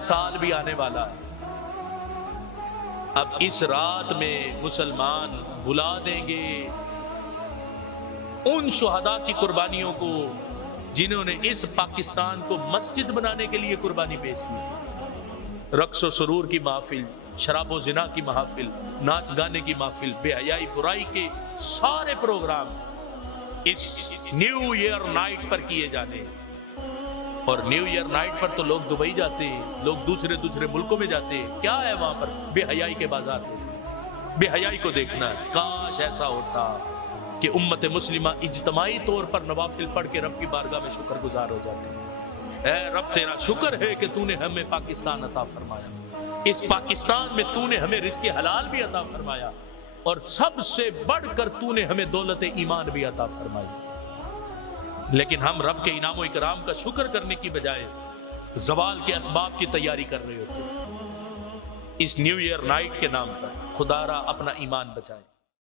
سال بھی آنے والا ہے۔ اب اس رات میں مسلمان بلا دیں گے ان شہداء کی قربانیوں کو جنہوں نے اس پاکستان کو مسجد بنانے کے لیے قربانی پیش کی تھی۔ رقص و سرور کی محفل، شراب و زنا کی محفل، ناچ گانے کی محفل، بے حیائی برائی کے سارے پروگرام اس نیو ایئر نائٹ پر کیے جانے۔ اور نیو ایئر نائٹ پر تو لوگ دبئی جاتے ہیں، لوگ دوسرے ملکوں میں جاتے ہیں، کیا ہے وہاں پر؟ بے حیائی کے بازار دیکھنا، بے حیائی کو دیکھنا ہے۔ کاش ایسا ہوتا کہ امت مسلمہ اجتماعی طور پر نوافل پڑھ کے رب کی بارگاہ میں شکر گزار ہو جاتی۔ اے رب تیرا شکر ہے کہ تو نے ہمیں پاکستان عطا فرمایا، اس پاکستان میں تو نے ہمیں رزق حلال بھی عطا فرمایا، اور سب سے بڑھ کر تو نے ہمیں دولت ایمان بھی عطا فرمائی۔ لیکن ہم رب کے انعام و اکرام کا شکر کرنے کی بجائے زوال کے اسباب کی تیاری کر رہے ہوتے۔ اس نیو ایئر نائٹ کے نام پر خدا را اپنا ایمان بچائیں۔